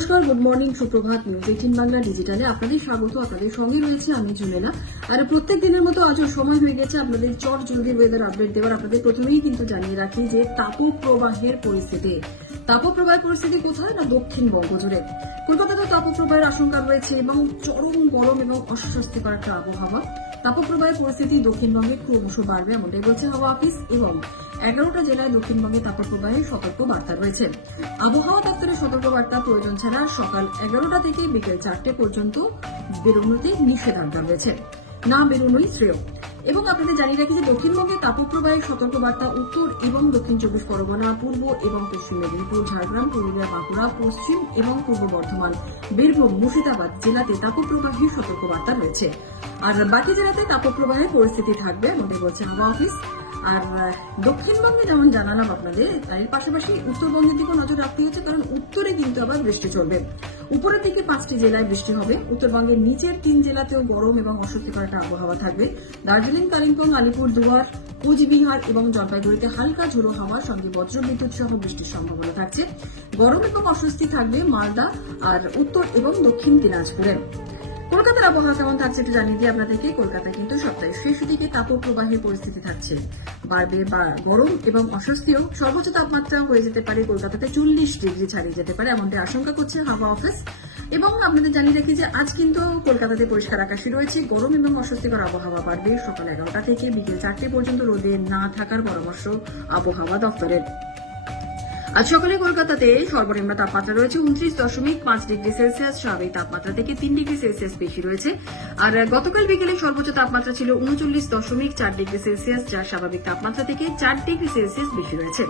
নমস্কার, good morning, সুপ্রভাত। News 18 Bangla ডিজিটালে আপনাদের স্বাগত। আপনাদের সঙ্গে রয়েছে আমি জুলেনা। আর প্রত্যেক দিনের মতো আজও সময় হয়ে গেছে আপনাদের চট জলদি ওয়েদার আপডেট দেওয়ার। আপনাদের প্রথমেই কিন্তু জানিয়ে রাখি যে তাপপ্রবাহের পরিস্থিতি কোথায় না দক্ষিণবঙ্গ জুড়ে। কলকাতাতেও তাপপ্রবাহের আশঙ্কা রয়েছে এবং চরম গরম এবং অস্বস্তিকর একটা আবহাওয়া। তাপপ্রবাহের পরিস্থিতি দক্ষিণবঙ্গে ক্রমশ বাড়বে এমনটাই বলছে হাওয়া অফিস, এবং 11টা জেলায় দক্ষিণবঙ্গে তাপপ্রবাহের সতর্ক বার্তা রয়েছে। আবহাওয়া দপ্তরের সতর্ক বার্তা প্রয়োজন ছাড়া সকাল 11টা থেকে বিকেল 4টে পর্যন্ত বেরোনোতে নিষেধাজ্ঞা রয়েছে, না বেরোনোই শ্রেয়। এবং আপনাদের জানিয়ে রাখি যে দক্ষিণবঙ্গে তাপপ্রবাহের সতর্ক বার্তা উত্তর এবং দক্ষিণ 24 পরগনা, পূর্ব এবং পশ্চিম মেদিনীপুর, ঝাড়গ্রাম, পুরুলিয়া, বাঁকুড়া, পশ্চিম এবং পূর্ব বর্ধমান, বীরভূম, মুর্শিদাবাদ জেলাতে তাপপ্রবাহের সতর্ক বার্তা রয়েছে। আর বাকি জেলাতে তাপপ্রবাহের পরিস্থিতি থাকবে এমনটাই বলছে হাওয়া অফিস। আর দক্ষিণবঙ্গে যেমন জানালাম আপনাদের, এর পাশাপাশি উত্তরবঙ্গের দিকে নজর রাখতে হচ্ছে, কারণ উত্তরে কিন্তু আবার বৃষ্টি চলবে। উপরের দিকে 5টি জেলায় বৃষ্টি হবে, উত্তরবঙ্গের নিচের 3 জেলাতেও গরম এবং অস্বস্তিকর একটা আবহাওয়া থাকবে। দার্জিলিং, কালিম্পং, আলিপুরদুয়ার, কোচবিহার এবং জলপাইগুড়িতে হালকা ঝোড়ো হাওয়ার সঙ্গে বজ্রবিদ্যুৎ সহ বৃষ্টির সম্ভাবনা থাকছে। গরম এবং অস্বস্তি থাকবে মালদা আর উত্তর এবং দক্ষিণ দিনাজপুরে। কলকাতার আবহাওয়া কেমন থাকছে একটু জানিয়ে দিই আপনাদেরকে। কলকাতায় কিন্তু সপ্তাহের শেষ দিকে তাপপ্রবাহের পরিস্থিতি থাকছে, বাড়বে গরম এবং অস্বস্তিও। সর্বোচ্চ তাপমাত্রা হয়ে যেতে পারে কলকাতাতে 40 ডিগ্রি ছাড়িয়ে যেতে পারে এমনটাই আশঙ্কা করছে হাওয়া অফিস। এবং আপনাদের জানিয়ে রাখি যে আজ কিন্তু কলকাতাতে পরিষ্কার আকাশই রয়েছে। গরম এবং অস্বস্তিকর আবহাওয়া বাড়বে সকাল 11টা থেকে বিকেল 4টে পর্যন্ত রোদে না থাকার পরামর্শ আবহাওয়া দপ্তরের। আজ সকালে কলকাতাতে সর্বনিম্ন তাপমাত্রা রয়েছে 29.5 ডিগ্রি সেলসিয়াস, স্বাভাবিক তাপমাত্রা থেকে 3 ডিগ্রি সেলসিয়াস বেশি রয়েছে। আর গতকাল বিকেলে সর্বোচ্চ তাপমাত্রা ছিল 39.4 ডিগ্রি সেলসিয়াস, যা স্বাভাবিক তাপমাত্রা থেকে 4 ডিগ্রি সেলসিয়াস বেশি রয়েছে।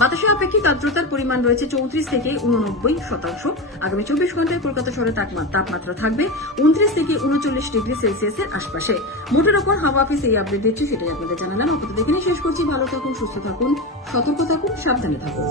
বাতাসে আপেক্ষিক আর্দ্রতার পরিমাণ রয়েছে 34 থেকে 89%। আগামী 24 ঘন্টায় কলকাতা শহরে তাপমাত্রা থাকবে 29 থেকে 39 ডিগ্রি সেলসিয়াসের আশপাশে। মোটের ওপর হাওয়া অফিস এই আপডেট দিচ্ছে, সেটাই আপনাদের জানালাম। আপাতত এখানে শেষ করছি। ভালো থাকুন, সুস্থ থাকুন, সতর্ক থাকুন, সাবধানে থাকুন।